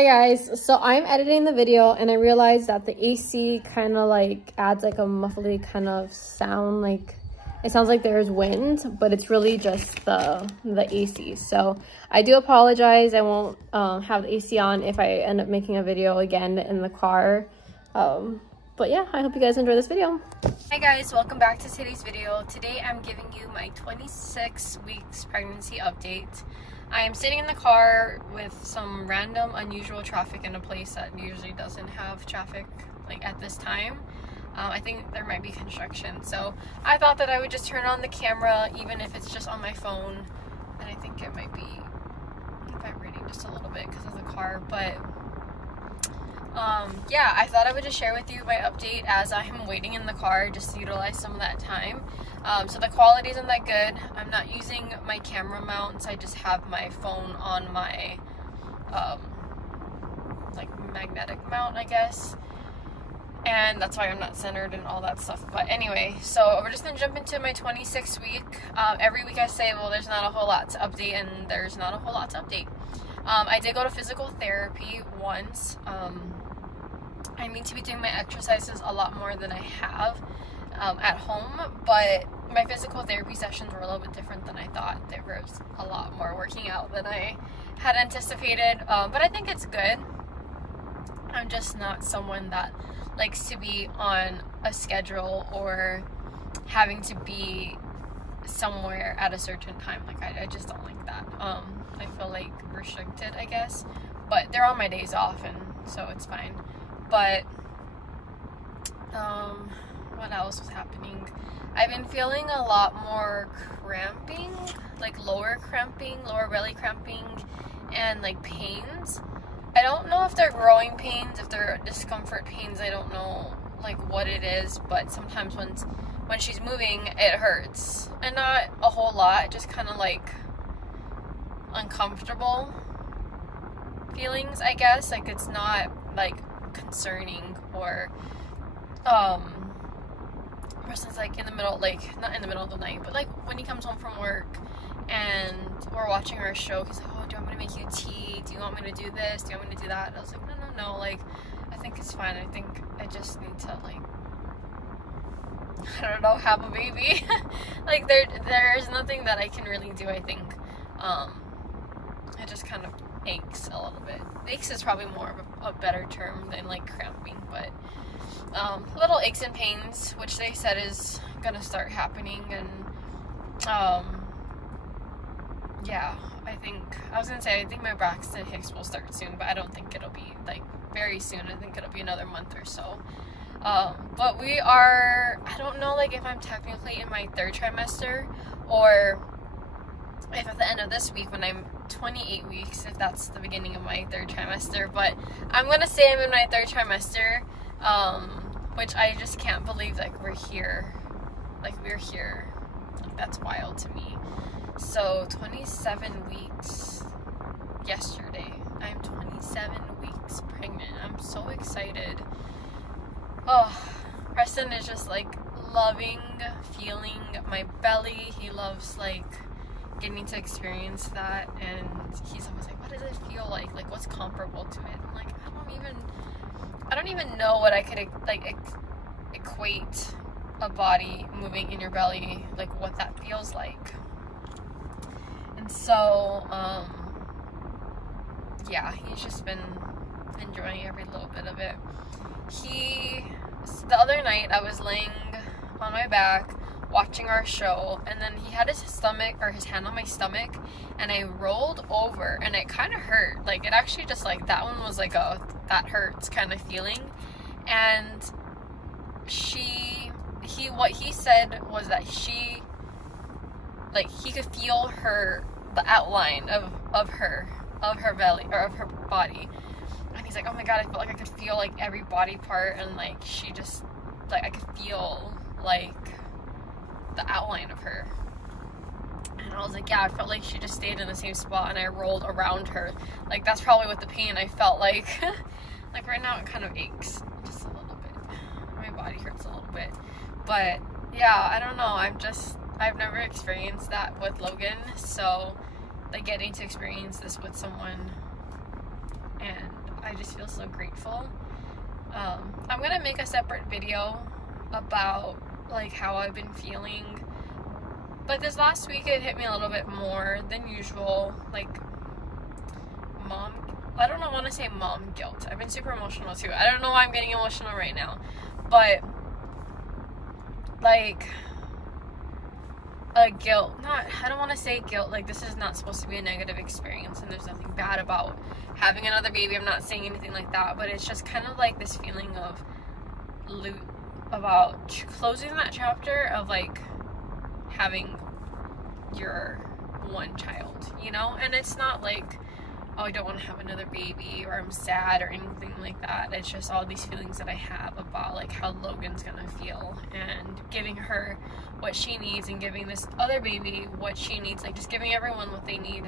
Hi guys, so I'm editing the video and I realized that the AC kind of like adds like a muffly kind of sound, like it sounds like there's wind, but it's really just the AC. So I do apologize. I won't have the AC on if I end up making a video again in the car. But yeah, I hope you guys enjoy this video. Hi guys, welcome back to today's video. Today I'm giving you my 26 weeks pregnancy update. I am sitting in the car with some random unusual traffic in a place that usually doesn't have traffic like at this time. I think there might be construction, so I thought that I would just turn on the camera even if it's just on my phone, and I think it might be vibrating just a little bit because of the car, but yeah, I thought I would just share with you my update as I'm waiting in the car, just to utilize some of that time. So the quality isn't that good. I'm not using my camera mounts. I just have my phone on my like magnetic mount, I guess, and that's why I'm not centered and all that stuff. But anyway, so we're just gonna jump into my 26th week. Every week I say, well, there's not a whole lot to update, and there's not a whole lot to update. I did go to physical therapy once. I need to be doing my exercises a lot more than I have at home, but my physical therapy sessions were a little bit different than I thought. There was a lot more working out than I had anticipated, but I think it's good. I'm just not someone that likes to be on a schedule or having to be somewhere at a certain time. Like I just don't like that. I feel like restricted, I guess, but they're on my days off, and so it's fine. But what else was happening? I've been feeling a lot more cramping, like lower belly cramping, and like pains. I don't know if they're growing pains, if they're discomfort pains. I don't know like what it is, but sometimes when she's moving, it hurts, and not a whole lot, just kind of like uncomfortable feelings, I guess. Like it's not like concerning or person's like in the middle, like not in the middle of the night, but like when he comes home from work and we're watching our show, he's like, oh, do you want me to make you tea? Do you want me to do this? Do you want me to do that? And I was like, no, like I think it's fine. I think I just need to, like, I don't know, have a baby. Like there's nothing that I can really do. I think it just kind of aches a little bit. Aches is probably more of a better term than like cramping, but little aches and pains, which they said is gonna start happening. And yeah, I think my Braxton Hicks will start soon, but I don't think it'll be like very soon. I think it'll be another month or so. But we are, I don't know like if I'm technically in my 3rd trimester, or if at the end of this week when I'm 28 weeks, if that's the beginning of my 3rd trimester, but I'm gonna say I'm in my 3rd trimester, which I just can't believe, like we're here, like that's wild to me. So 27 weeks yesterday. I'm 27 weeks pregnant. I'm so excited. Oh, Preston is just like loving feeling my belly. He loves like getting to experience that, and he's always like, what does it feel like? Like what's comparable to it? I'm like, I don't even know what I could like equate a body moving in your belly, like what that feels like. And so yeah, he's just been enjoying every little bit of it. The other night I was laying on my back watching our show, and then he had his hand on my stomach, and I rolled over, and it kind of hurt. Like it actually just like, that one was like a that hurts kind of feeling. And what he said was that he could feel the outline of her belly, or of her body. And he's like, oh my god, I felt like I could feel like every body part, and like she just, like I could feel like the outline of her. And I was like, yeah, I felt like she just stayed in the same spot and I rolled around her. Like that's probably what the pain I felt like. Like right now it kind of aches just a little bit. My body hurts a little bit. But yeah, I don't know, I've never experienced that with Logan, so like getting to experience this with someone, and just feel so grateful. I'm gonna make a separate video about like how I've been feeling, but this last week it hit me a little bit more than usual. Like I don't want to say mom guilt. I've been super emotional too. I don't know why I'm getting emotional right now, but like guilt. I don't want to say guilt. Like, this is not supposed to be a negative experience, and there's nothing bad about having another baby. I'm not saying anything like that, but it's just kind of like this feeling of about closing that chapter of like having your one child, you know? And it's not like, oh, I don't want to have another baby, or I'm sad, or anything like that. It's just all these feelings that I have about like how Logan's gonna feel, and giving her what she needs, and giving this other baby what she needs, like just giving everyone what they need.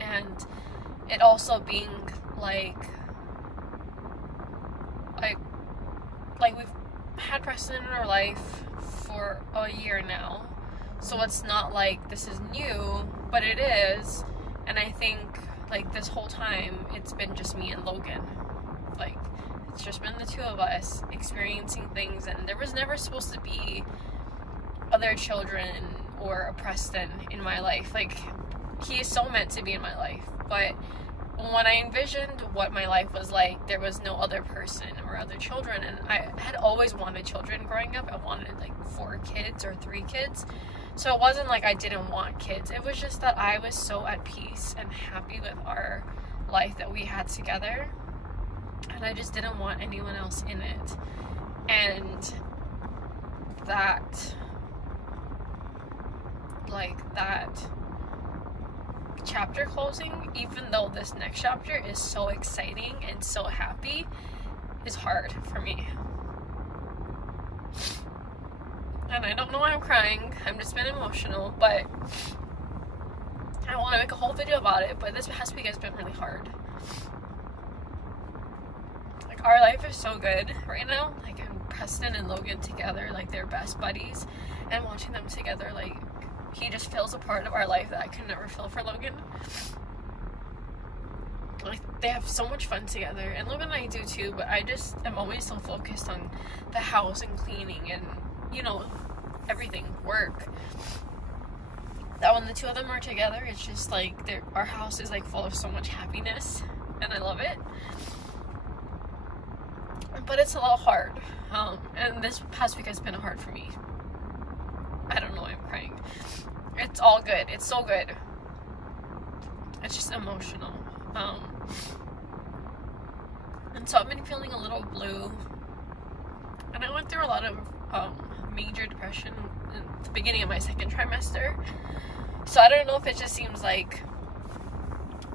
And it also being like we've had Preston in our life for a year now, so it's not like this is new, but it is. And I think like this whole time it's been just me and Logan. Like, it's just been the two of us experiencing things, and there was never supposed to be other children or a Preston in my life. Like, he is so meant to be in my life, but when I envisioned what my life was like, there was no other person or other children. And I had always wanted children growing up. I wanted like 4 kids or 3 kids. So it wasn't like I didn't want kids. It was just that I was so at peace and happy with our life that we had together, and I just didn't want anyone else in it. And that chapter closing, even though this next chapter is so exciting and so happy, is hard for me. And I don't know why I'm crying. I'm just been emotional, but I want to make a whole video about it. But this past week has been really hard. Like, our life is so good right now. Like, and Preston and Logan together, like, they're best buddies. And watching them together, like, he just feels a part of our life that I could never feel for Logan. Like, they have so much fun together, and Logan and I do too, but I just am always so focused on the house and cleaning and, you know, everything, work, that when the two of them are together, it's just like our house is like full of so much happiness, and I love it. But it's a lot hard, and this past week has been hard for me. I don't know why I'm crying. It's all good. It's so good. It's just emotional. And so I've been feeling a little blue, and I went through a lot of major depression in the beginning of my 2nd trimester. So I don't know if it just seems like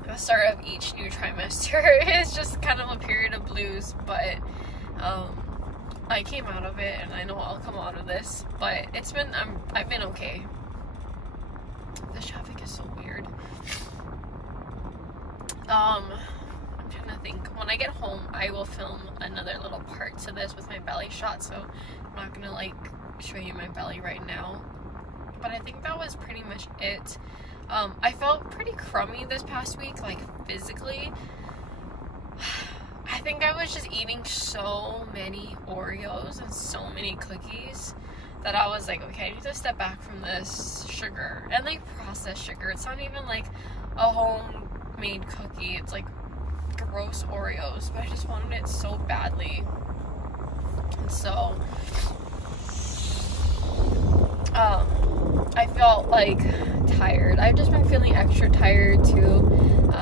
the start of each new trimester is just kind of a period of blues, but I came out of it, and I know I'll come out of this, but I've been okay. This traffic is so weird. I'm trying to think. When I get home, I will film another little part to this with my belly shot, so I'm not gonna like show you my belly right now. But I think that was pretty much it. I felt pretty crummy this past week, like physically. I think I was just eating so many Oreos and so many cookies that I was like, okay, I need to step back from this sugar and like processed sugar. It's not even like a homemade cookie. It's like gross Oreos, but I just wanted it so badly. And so I felt like tired. I've just been feeling extra tired too,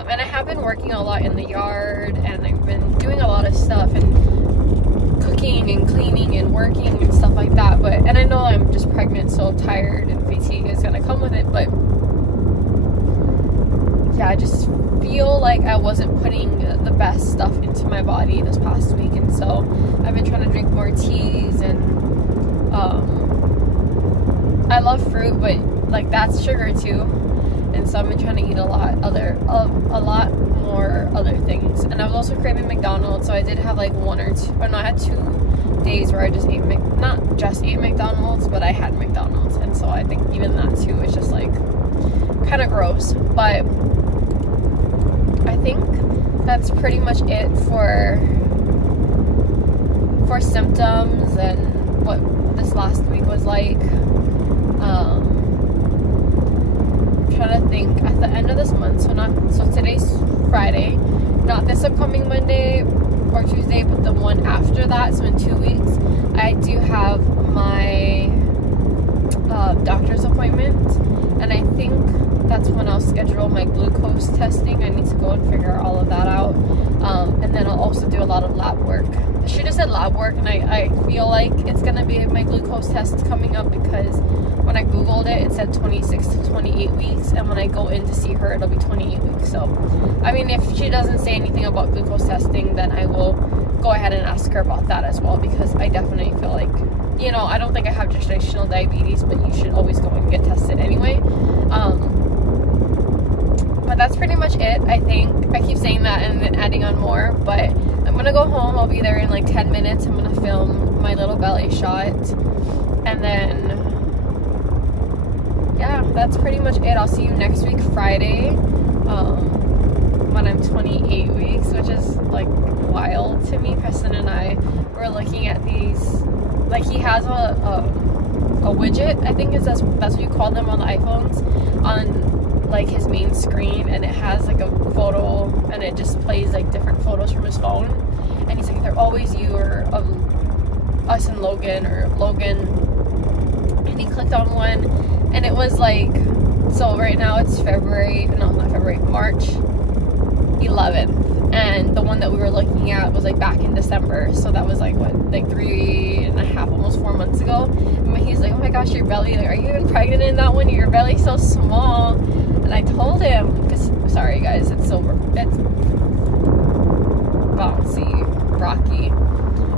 and I have been working a lot in the yard, and I've been doing a lot of stuff and cooking and cleaning and working and stuff like that. And I know I'm just pregnant, so tired and fatigue is gonna come with it, but yeah, I just feel like I wasn't putting the best stuff into my body this past week, and so I've been trying to drink more teas, and I love fruit, but like that's sugar too, and so I've been trying to eat a lot more other things. And I was also craving McDonald's, so I did have like I had 2 days where I just ate not just ate McDonald's, but I had McDonald's, and so I think even that too is just like kind of gross. But I think that's pretty much it for symptoms and what this last week was like. Trying to think at the end of this month, so today's Friday, not this upcoming Monday or Tuesday, but the one after that, so in 2 weeks, I do have my doctor's appointment, and I think that's when I'll schedule my glucose testing. I need to go and figure all of that out, and then I'll also do a lot of lab work. I should have said lab work, and I feel like it's gonna be my glucose test coming up, because when I googled it, it said 26 to 28 weeks, and when I go in to see her, it'll be 28 weeks. So I mean, if she doesn't say anything about glucose testing, then I will go ahead and ask her about that as well, because I definitely feel like, you know, I don't think I have gestational diabetes, but you should always go and get tested anyway. But that's pretty much it. I think I keep saying that and then adding on more, but I'm gonna go home. I'll be there in like 10 minutes. I'm gonna film my little belly shot, and then yeah, that's pretty much it. I'll see you next week Friday, when I'm 28 weeks, which is like wild to me. Preston and I were looking at these, like, he has a widget, I think that's what you call them on the iPhones, on like his main screen, and it has like a photo, and it just plays like different photos from his phone, and he's like, they're always you, or us and Logan, or Logan, and he clicked on one, and it was like, so right now it's March 11th, and the one that we were looking at was like back in December, so that was like what, like 3.5, almost 4 months ago. And he's like, oh my gosh, your belly, like, are you even pregnant in that one? Your belly's so small. And I told him, because, sorry guys, it's bouncy, rocky,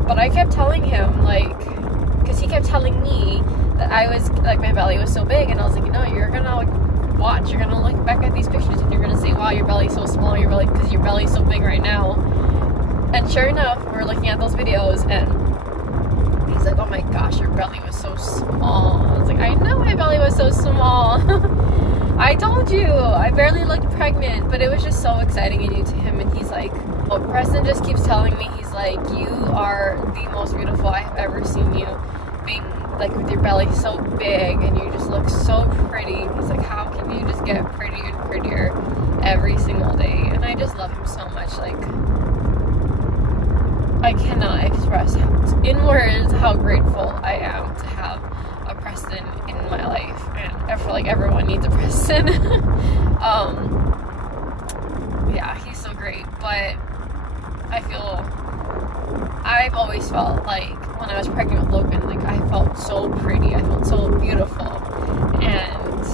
but I kept telling him, like, because he kept telling me that I was, like, my belly was so big, and I was like, you know, you're gonna, like, watch, you're gonna look back at these pictures, and you're gonna say, wow, your belly's so small, your belly, because your belly's so big right now. And sure enough, we're looking at those videos, and he's like, oh my gosh, your belly was so small. I was like, I know my belly was so small. I told you, I barely looked pregnant, but it was just so exciting and new to him. And he's like, well, Preston just keeps telling me, he's like, you are the most beautiful I have ever seen you, being like with your belly so big, and you just look so pretty. He's like, how can you just get prettier and prettier every single day? And I just love him so much. Like, I cannot express in words how grateful I am to have a Preston in my life, and I feel like everyone needs a Preston. Yeah, he's so great. But I've always felt like when I was pregnant with Logan, like, I felt so pretty, I felt so beautiful, and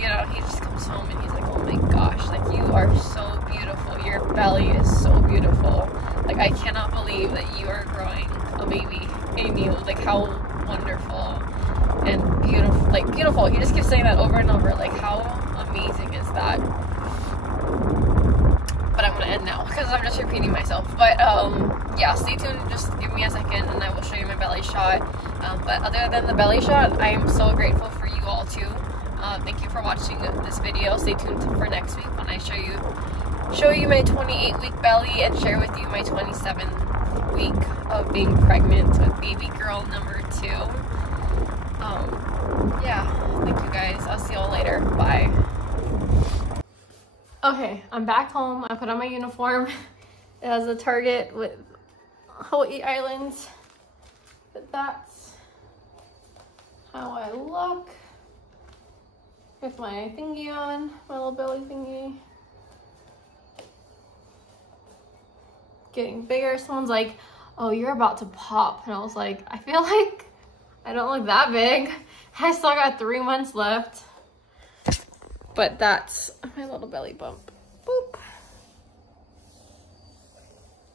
you know, he just comes home and he's like, oh my gosh, like, you are so beautiful, your belly is so beautiful, like, I cannot believe that you are growing a baby in you, like, how wonderful and beautiful, like, beautiful. He just keeps saying that over and over, like, how amazing is that? But I'm gonna end now because I'm just repeating myself. But yeah, stay tuned, just give me a second and I will show you my belly shot. But other than the belly shot, I am so grateful for you all too. Thank you for watching this video. Stay tuned for next week when I show you my 28-week belly and share with you my 27th week of being pregnant with baby girl number 2. Yeah, thank you guys. I'll see y'all later. Bye. Okay, I'm back home. I put on my uniform. It has a Target with Hawaii Islands. But that's how I look with my thingy on, my little belly thingy. Getting bigger. Someone's like, oh, you're about to pop. And I was like, I feel like I don't look that big. I still got 3 months left. But that's my little belly bump. Boop.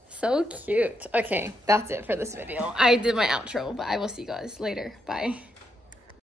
So cute. Okay, that's it for this video. I did my outro, but I will see you guys later. Bye.